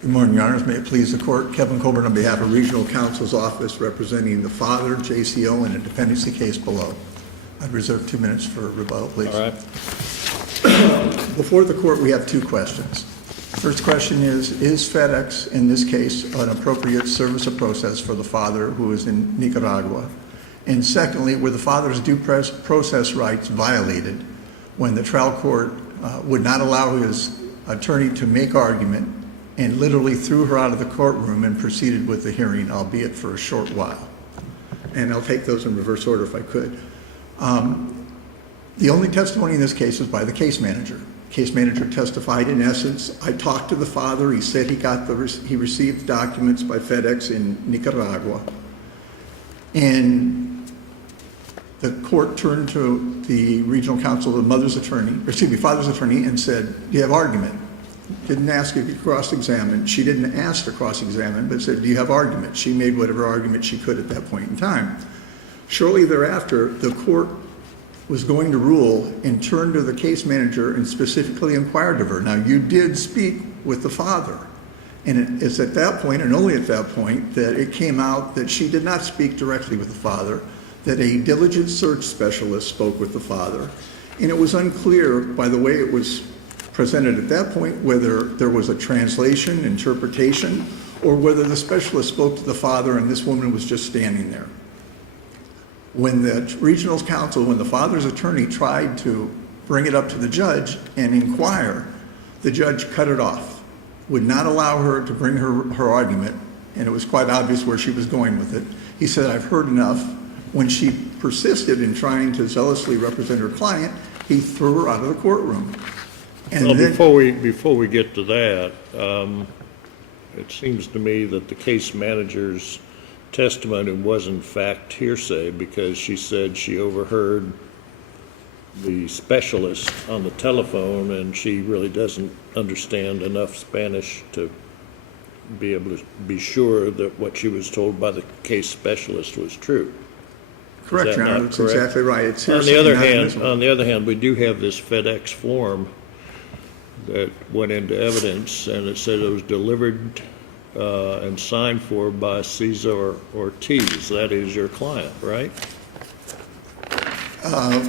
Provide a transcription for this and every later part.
Good morning, Your Honors. May it please the Court. Kevin Colburn on behalf of Regional Counsel's Office representing the father, JCO, in a dependency case below. I'd reserve 2 minutes for rebuttal, please. All right. Before the Court, we have two questions. First question is FedEx, in this case, an appropriate service of process for the father who is in Nicaragua? And secondly, were the father's due process rights violated when the trial court would not allow his attorney to make argument and literally threw her out of the courtroom and proceeded with the hearing, albeit for a short while? And I'll take those in reverse order if I could. The only testimony in this case was by the case manager. Case manager testified, in essence, I talked to the father. He said he received documents by FedEx in Nicaragua. And the court turned to the regional counsel, the father's attorney, and said, do you have argument? Didn't ask if you cross-examined. She didn't ask to cross-examine, but said, do you have argument? She made whatever argument she could at that point in time. Shortly thereafter, the court was going to rule and turned to the case manager and specifically inquired of her. Now, you did speak with the father. And it's at that point, and only at that point, that it came out that she did not speak directly with the father, that a diligent search specialist spoke with the father. And it was unclear, by the way it was presented at that point, whether there was a translation, interpretation, or whether the specialist spoke to the father and this woman was just standing there. When the regional counsel, when the father's attorney tried to bring it up to the judge and inquire, the judge cut it off, would not allow her to bring her argument, and it was quite obvious where she was going with it. He said, I've heard enough. When she persisted in trying to zealously represent her client, he threw her out of the courtroom. And well, then, before we get to that, it seems to me that the case manager's testimony was in fact hearsay, because she said she overheard the specialist on the telephone and she really doesn't understand enough Spanish to be able to be sure that what she was told by the case specialist was true. correct, Your Honor, that's exactly right. It's On hearsay, the other hand, we do have this FedEx form that went into evidence, and it said it was delivered and signed for by Cesar Ortiz. That is your client, right?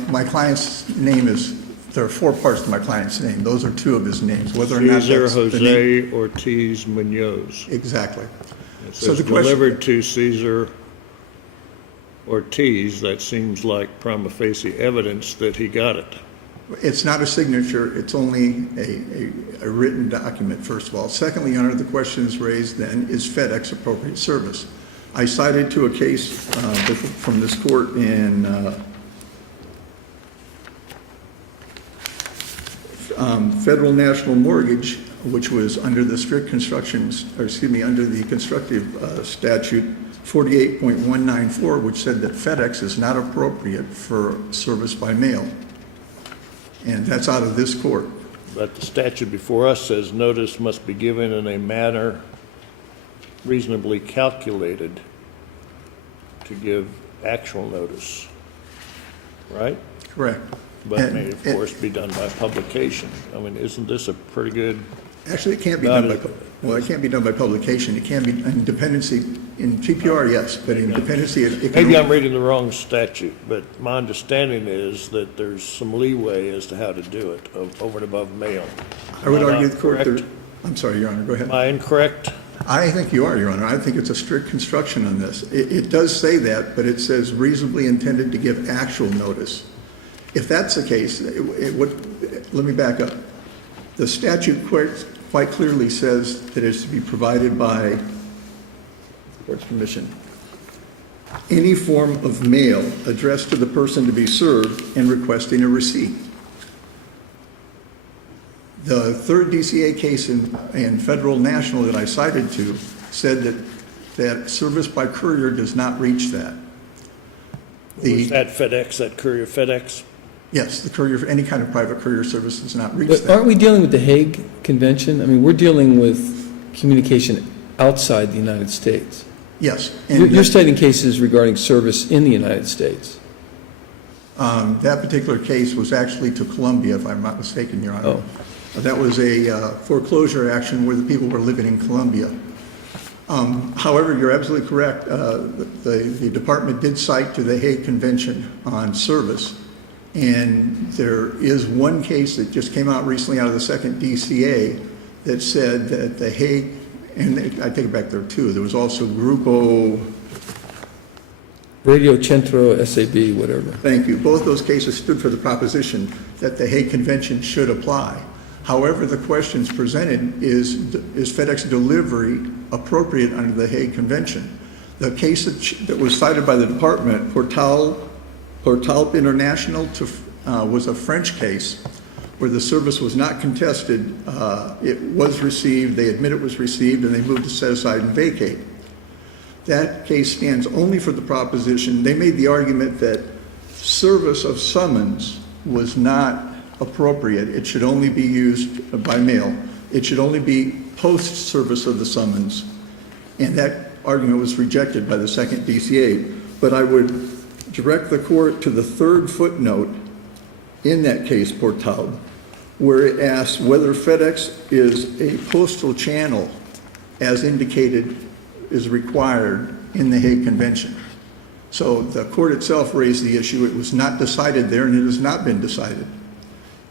My client's name is, there are 4 parts to my client's name. Those are 2 of his names. Whether or not Cesar that's the name. Jose Ortiz Munoz. Exactly. It says delivered to Cesar Ortiz. That seems like prima facie evidence that he got it. It's not a signature. It's only a written document, first of all. Secondly, Your Honor, the question is raised then, is FedEx appropriate service? I cited to a case from this court in Federal National Mortgage, which was under the under the constructive statute 48.194, which said that FedEx is not appropriate for service by mail. And that's out of this court. But the statute before us says notice must be given in a manner reasonably calculated to give actual notice, right? Correct. But may, of course, be done by publication. I mean, isn't this a pretty good... Actually, it can't be done by, well, it can't be done by publication. It can be in dependency, in TPR, yes, but in dependency, it can... Maybe I'm reading the wrong statute, but my understanding is that there's some leeway as to how to do it over and above mail. I would argue the court... I'm sorry, Your Honor, go ahead. Am I incorrect? I think you are, Your Honor. I think it's a strict construction on this. It does say that, but it says reasonably intended to give actual notice. If that's the case, let me back up. The statute quite clearly says that it's to be provided by court's permission. Any form of mail addressed to the person to be served and requesting a receipt. The third DCA case in Federal National that I cited to said that service by courier does not reach that. Was that FedEx, that courier FedEx? Yes, the courier, any kind of private courier service does not reach that. But aren't we dealing with the Hague Convention? I mean, we're dealing with communication outside the United States. Yes. You're stating cases regarding service in the United States. That particular case was actually to Colombia, if I'm not mistaken, Your Honor. Oh. That was a foreclosure action where the people were living in Colombia. However, you're absolutely correct. The department did cite to the Hague Convention on Service, and there is one case that just came out recently out of the second DCA that said that the Hague, and I take it back there too, there was also Grupo, Radio Centro, SAB, whatever. thank you, both those cases stood for the proposition that the Hague Convention should apply. However, the questions presented is FedEx delivery appropriate under the Hague Convention? The case that was cited by the department, Portal International, was a French case where the service was not contested. It was received, they admit it was received, and they moved to set aside and vacate. That case stands only for the proposition, they made the argument that service of summons was not appropriate. It should only be used by mail. It should only be post-service of the summons. And that argument was rejected by the second DCA. But I would direct the court to the third footnote in that case, Portal, where it asks whether FedEx is a postal channel as indicated is required in the Hague Convention. So the court itself raised the issue. It was not decided there, and it has not been decided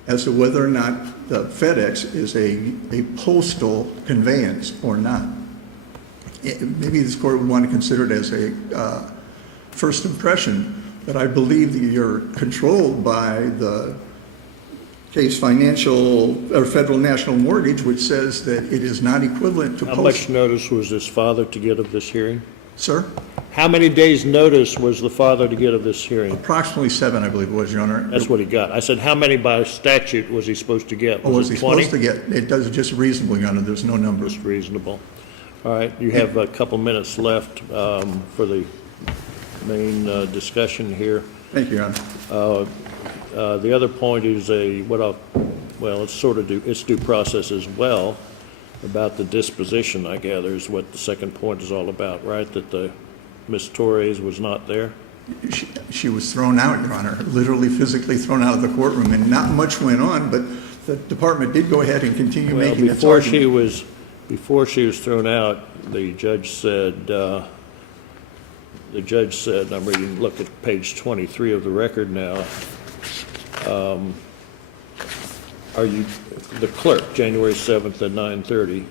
as to whether or not the FedEx is a postal conveyance or not. Maybe this court would want to consider it as a first impression, but I believe that you're controlled by the case Federal National Mortgage, which says that it is not equivalent to How much notice was this father to get of this hearing? Sir? How many days' notice was the father to get of this hearing? Approximately 7, I believe it was, Your Honor. That's what he got. I said, how many by statute was he supposed to get? Oh, was he it 20? supposed to get? It does just reasonable, Your Honor. There's no numbers. Just reasonable. All right, you have a couple minutes left for the main discussion here. Thank you, Your Honor. The other point is it's due process as well, about the disposition, I gather, is what the second point is all about, right? That the Ms. Torres was not there? She was thrown out, Your Honor, literally physically thrown out of the courtroom, and not much went on, but the department did go ahead and continue making its argument. Before she was thrown out, the judge said, I'm reading, look at page 23 of the record now. The clerk, January 7th at 9:30.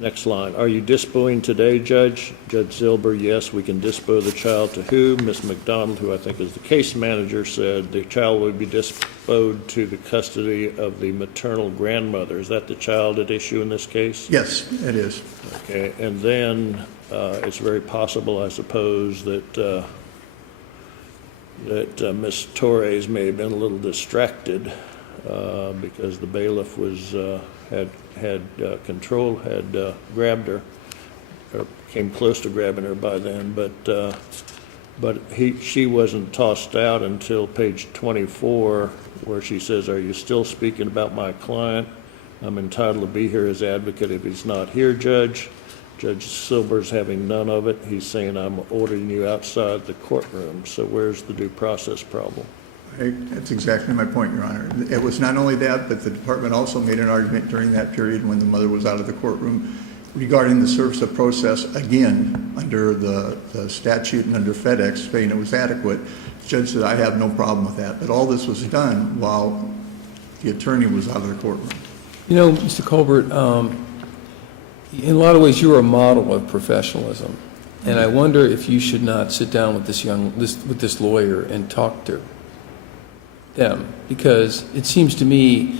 Next line. Are you dispoing today, Judge? Judge Zilber, yes, we can dispo the child. To who? Ms. McDonald, who I think is the case manager, said the child would be disposed to the custody of the maternal grandmother. Is that the child at issue in this case? Yes, it is. Okay, and then it's very possible, I suppose, that Ms. Torres may have been a little distracted because the bailiff was had grabbed her, or came close to grabbing her by then, but she wasn't tossed out until page 24, where she says, "Are you still speaking about my client? I'm entitled to be here as advocate if he's not here, Judge." Judge Silber's having none of it. He's saying, "I'm ordering you outside the courtroom." So where's the due process problem? That's exactly my point, Your Honor. It was not only that, but the department also made an argument during that period when the mother was out of the courtroom regarding the service of process, again, under the statute and under FedEx, saying it was adequate. The judge said, I have no problem with that. But all this was done while the attorney was out of the courtroom. You know, Mr. Colbert, in a lot of ways, you're a model of professionalism. And I wonder if you should not sit down with this lawyer and talk to them, because it seems to me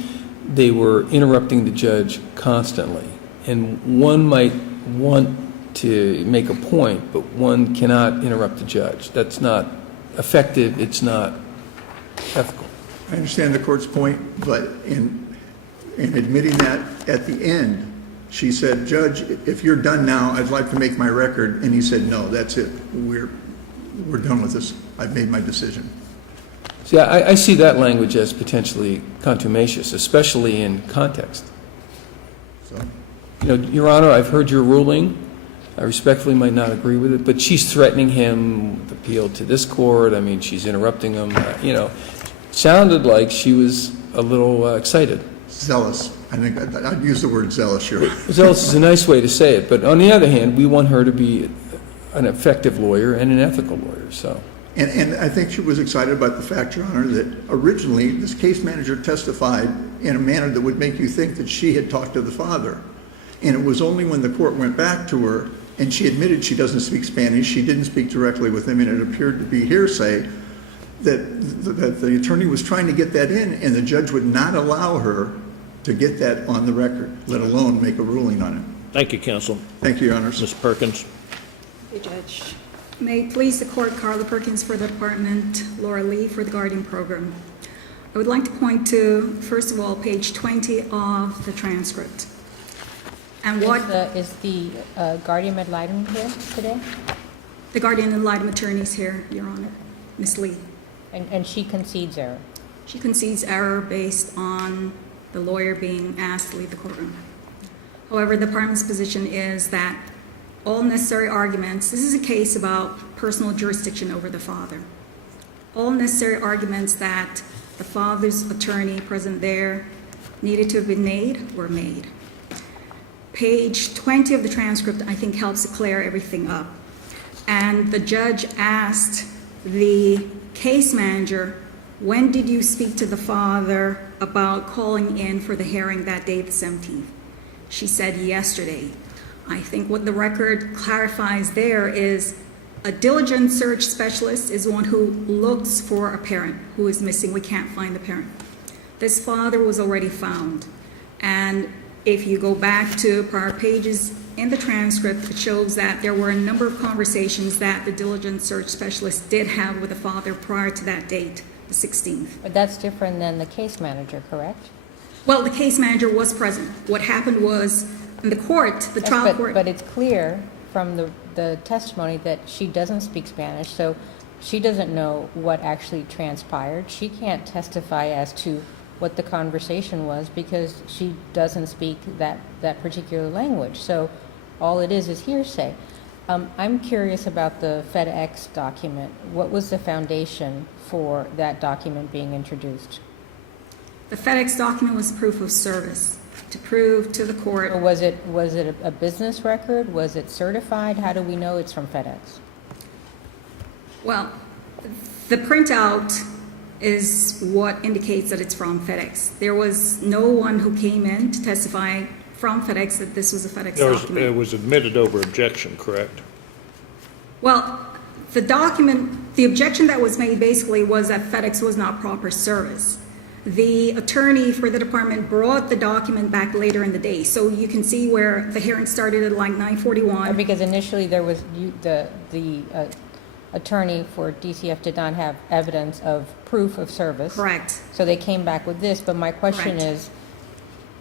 they were interrupting the judge constantly. And one might want to make a point, but one cannot interrupt the judge. That's not effective. It's not ethical. I understand the court's point, but in admitting that at the end, she said, "Judge, if you're done now, I'd like to make my record." And he said, "No, that's it. We're done with this. I've made my decision." See, I see that language as potentially contumacious, especially in context. So, You know, Your Honor, I've heard your ruling. I respectfully might not agree with it, but she's threatening him with appeal to this court. I mean, she's interrupting him. You know, sounded like she was a little excited. zealous. I think I'd use the word zealous here. Zealous is a nice way to say it, but on the other hand, we want her to be an effective lawyer and an ethical lawyer, so. And I think she was excited about the fact, Your Honor, that originally this case manager testified in a manner that would make you think that she had talked to the father. And it was only when the court went back to her and she admitted she doesn't speak Spanish, she didn't speak directly with him, and it appeared to be hearsay, that the attorney was trying to get that in, and the judge would not allow her to get that on the record, let alone make a ruling on it. Thank you, counsel. Thank you, Your Honor. Ms. Perkins. Thank you, Judge. May it please the court, Carla Perkins for the department, Laura Lee for the Guardian Program. I would like to point to, first of all, page 20 of the transcript. And what Is the guardian ad litem here today? the Guardian ad litem attorney is here, Your Honor, Ms. Lee. And she concedes error. She concedes error based on the lawyer being asked to leave the courtroom. However, the department's position is that all necessary arguments, this is a case about personal jurisdiction over the father. All necessary arguments that the father's attorney present there needed to have been made were made. Page 20 of the transcript, I think, helps to clear everything up. And the judge asked the case manager, when did you speak to the father about calling in for the hearing that day, the 17th? She said yesterday. I think what the record clarifies there is a diligent search specialist is one who looks for a parent who is missing. We can't find the parent. This father was already found. And if you go back to prior pages in the transcript, it shows that there were a number of conversations that the diligent search specialist did have with the father prior to that date, the 16th. But that's different than the case manager, correct? Well, the case manager was present. What happened was, in the court, the trial court... But it's clear from the testimony that she doesn't speak Spanish, so she doesn't know what actually transpired. She can't testify as to what the conversation was because she doesn't speak that particular language. So all it is hearsay. I'm curious about the FedEx document. What was the foundation for that document being introduced? The FedEx document was proof of service to prove to the court. Or was it a business record? Was it certified? How do we know it's from FedEx? Well, the printout is what indicates that it's from FedEx. There was no one who came in to testify from FedEx that this was a FedEx document. It was admitted over objection, correct? Well, the document, the objection that was made basically was that FedEx was not proper service. The attorney for the department brought the document back later in the day. So you can see where the hearing started at like 9:41. Because initially there was the attorney for DCF did not have evidence of proof of service. Correct. So they came back with this. But my question Correct. is,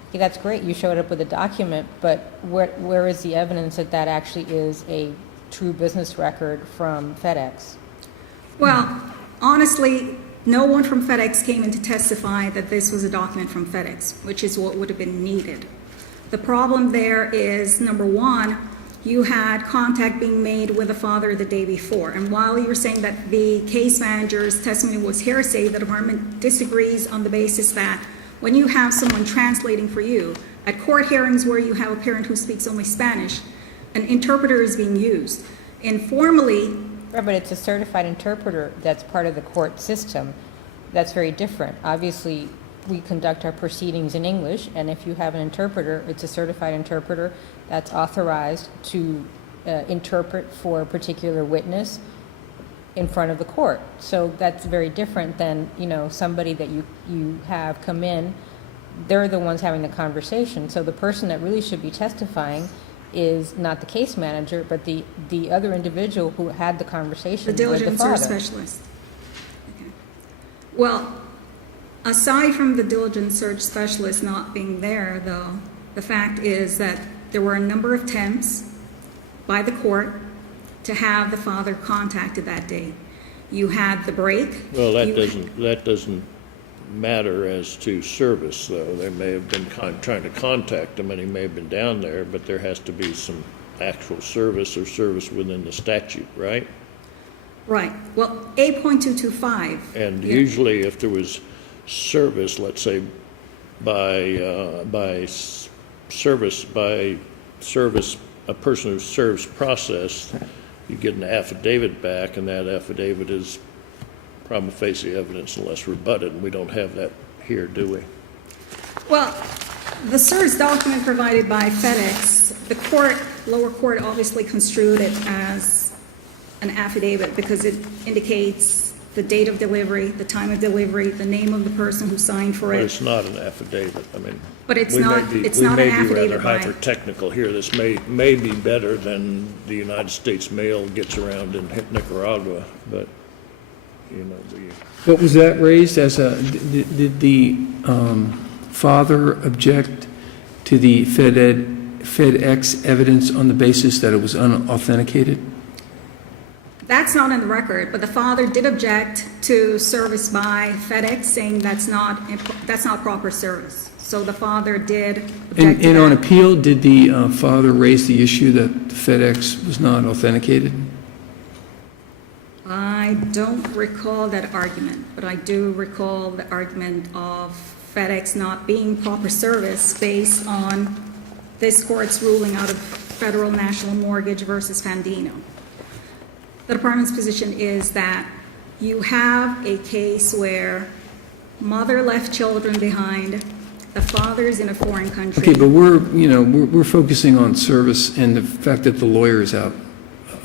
okay, that's great. You showed up with a document, but where is the evidence that that actually is a true business record from FedEx? Well, honestly, no one from FedEx came in to testify that this was a document from FedEx, which is what would have been needed. The problem there is, number one, you had contact being made with the father the day before. And while you're saying that the case manager's testimony was hearsay, the department disagrees on the basis that when you have someone translating for you, at court hearings where you have a parent who speaks only Spanish, an interpreter is being used. Informally, Right, but it's a certified interpreter that's part of the court system. That's very different. Obviously, we conduct our proceedings in English, and if you have an interpreter, it's a certified interpreter that's authorized to interpret for a particular witness in front of the court. So that's very different than, somebody that you have come in. They're the ones having the conversation. So the person that really should be testifying is not the case manager, but the other individual who had the conversation the with the diligence father. search specialist. Okay. Well, aside from the diligence search specialist not being there, though, the fact is that there were a number of attempts by the court to have the father contacted that day. You had the break. Well, that doesn't matter as to service, though. They may have been trying to contact him, and he may have been down there, but there has to be some actual service or service within the statute, right? Right. Well, 8.225. And usually if there was service, let's say service, a person who serves process, you get an affidavit back, and that affidavit is prima facie evidence unless rebutted, and we don't have that here, do we? Well, the service document provided by FedEx, the lower court obviously construed it as an affidavit because it indicates the date of delivery, the time of delivery, the name of the person who signed for But it. it's not an affidavit. I mean, But it's we may not- be- it's not an We may be affidavit rather by- hyper-technical here. This may be better than the United States mail gets around in Nicaragua, but, you know, What was that raised as a, did the father object to the FedEx evidence on the basis that it was unauthenticated? That's not in the record, but the father did object to service by FedEx, saying that's not proper service. So the father did object to And on that. appeal, did the father raise the issue that FedEx was not authenticated? I don't recall that argument, but I do recall the argument of FedEx not being proper service based on this court's ruling out of Federal National Mortgage versus Fandino. The department's position is that you have a case where mother left children behind, the father's in a foreign country. Okay, but we're focusing on service and the fact that the lawyer is out,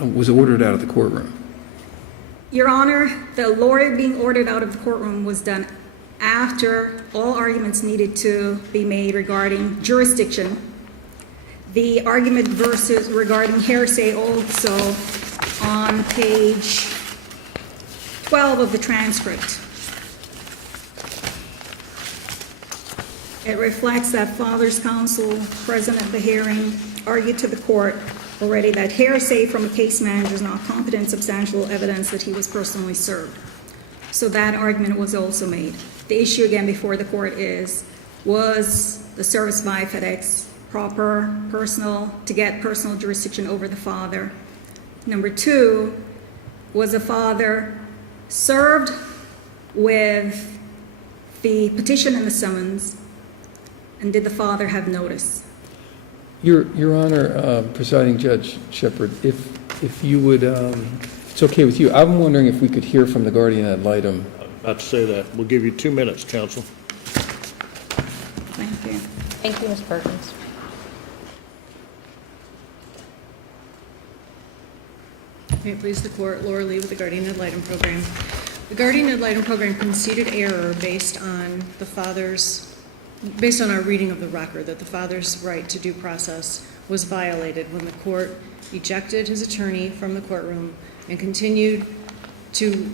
was ordered out of the courtroom. Your Honor, the lawyer being ordered out of the courtroom was done after all arguments needed to be made regarding jurisdiction. The argument regarding hearsay also on page 12 of the transcript. It reflects that father's counsel present at the hearing argued to the court already that hearsay from a case manager is not competent substantial evidence that he was personally served. So that argument was also made. The issue again before the court was the service by FedEx proper, personal, to get personal jurisdiction over the father? Number two, was the father served with the petition and the summons, and did the father have notice? Your Honor, Presiding Judge Shepard, if you would, it's okay with you, I'm wondering if we could hear from the guardian ad litem. about to say that. We'll give you 2 minutes, counsel. Thank you. Thank you, Ms. Perkins. May it please the court, Laura Lee with the Guardian Ad Litem Program. The Guardian Ad Litem Program conceded error based on our reading of the record, that the father's right to due process was violated when the court ejected his attorney from the courtroom and continued to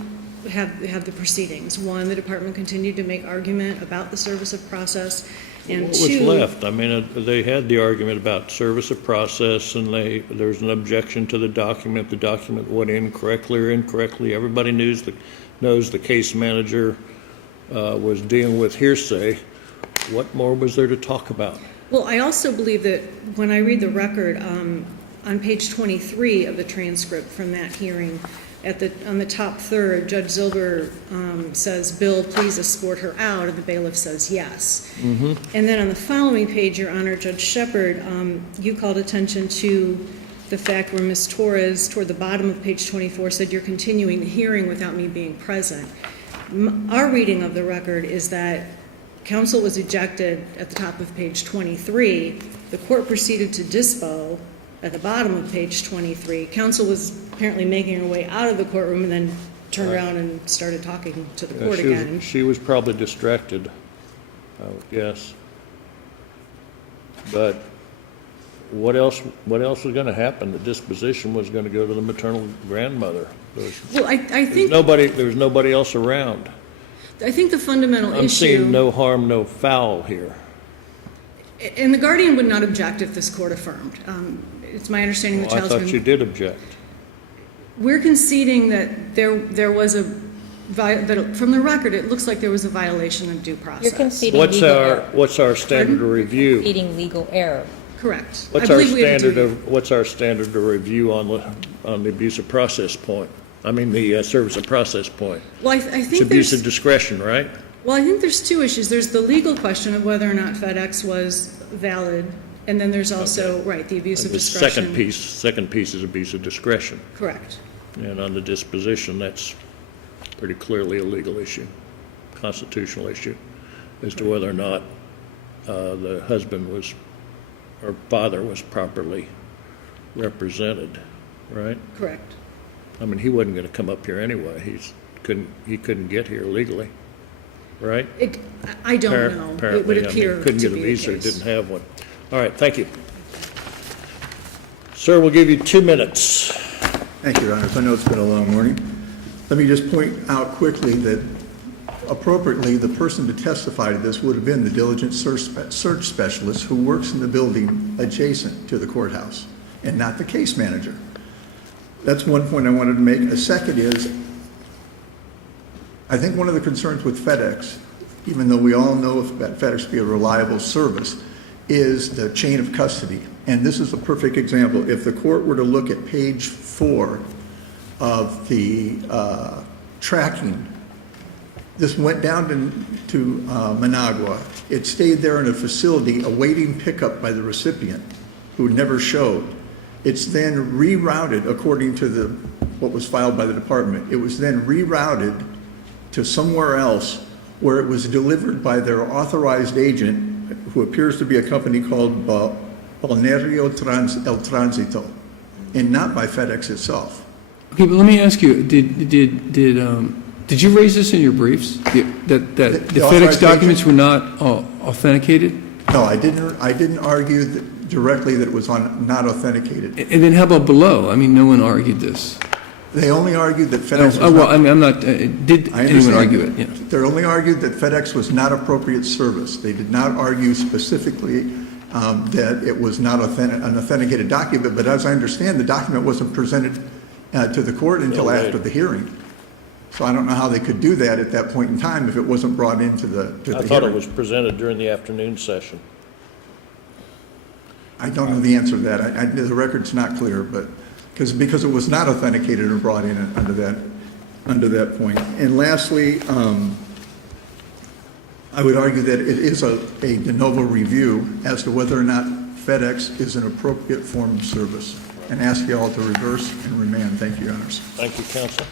have the proceedings. One, the department continued to make argument about the service of process, and What two... was left? I mean, they had the argument about service of process, and there's an objection to the document. The document went in correctly or incorrectly. Everybody knows the case manager was dealing with hearsay. What more was there to talk about? Well, I also believe that when I read the record, on page 23 of the transcript from that hearing, on the top third, Judge Zilber says, "Bill, please escort her out," and the bailiff says yes. Mm-hmm. And then on the following page, Your Honor, Judge Shepard, you called attention to the fact where Ms. Torres, toward the bottom of page 24, said, "You're continuing the hearing without me being present." Our reading of the record is that counsel was ejected at the top of page 23. The court proceeded to dispo at the bottom of page 23. Counsel was apparently making her way out of the courtroom and then turned around and started talking to the court again. She was probably distracted, I would guess. But what else was going to happen? The disposition was going to go to the maternal grandmother. Well, I think There was nobody else around. I think the fundamental I'm issue, seeing no harm, no foul here. and the guardian would not object if this court affirmed. It's my understanding the Well, I child's thought been... you did object. We're conceding that there was that from the record, it looks like there was a violation of due process. You're conceding legal error. What's our standard of review? Conceding legal error. Correct. What's I our believe we have a standard of review on the abuse of process point? I mean, the service of process point. Well, I It's think abuse there's... of discretion, right? Well, I think there's two issues. There's the legal question of whether or not FedEx was valid, and then there's also, right, the abuse of The discretion. second piece is abuse of discretion. Correct. And on the disposition, that's pretty clearly a legal issue, constitutional issue, as to whether or not the husband was, or father was properly represented, right? Correct. I mean, he wasn't going to come up here anyway. He couldn't get here legally, right? I don't know. It would Apparently, I mean, appear to couldn't get a be the visa, case. didn't have one. All right, thank you. Sir, we'll give you 2 minutes. Thank you, Your Honors. I know it's been a long morning. Let me just point out quickly that appropriately, the person to testify to this would have been the diligent search specialist who works in the building adjacent to the courthouse, and not the case manager. That's one point I wanted to make. A second is, I think one of the concerns with FedEx, even though we all know that FedEx be a reliable service, is the chain of custody. And this is a perfect example. If the court were to look at page 4 of the tracking, this went down to Managua. It stayed there in a facility awaiting pickup by the recipient, who never showed. It's then rerouted according to what was filed by the department. It was then rerouted to somewhere else where it was delivered by their authorized agent, who appears to be a company called Balneario El Transito, and not by FedEx itself. Okay, but let me ask you, did you raise this in your briefs? That the FedEx authorized documents agent? were not authenticated? No, I didn't argue directly that it was not authenticated. And then how about below? I mean, no one argued this. They only argued that FedEx was Well, not. I mean, I'm not, did I anyone understand. argue it? Yeah. They only argued that FedEx was not appropriate service. They did not argue specifically that it was not an authenticated document. But as I understand, the document wasn't presented to the court until No way. after the hearing. So I don't know how they could do that at that point in time if it wasn't brought into the I hearing. thought it was presented during the afternoon session. I don't know the answer to that. The record's not clear, but because it was not authenticated or brought in under that point. And lastly, I would argue that it is a de novo review as to whether or not FedEx is an appropriate form of service, and ask you all to reverse and remand. Thank you, Your Honors. Thank you, counsel.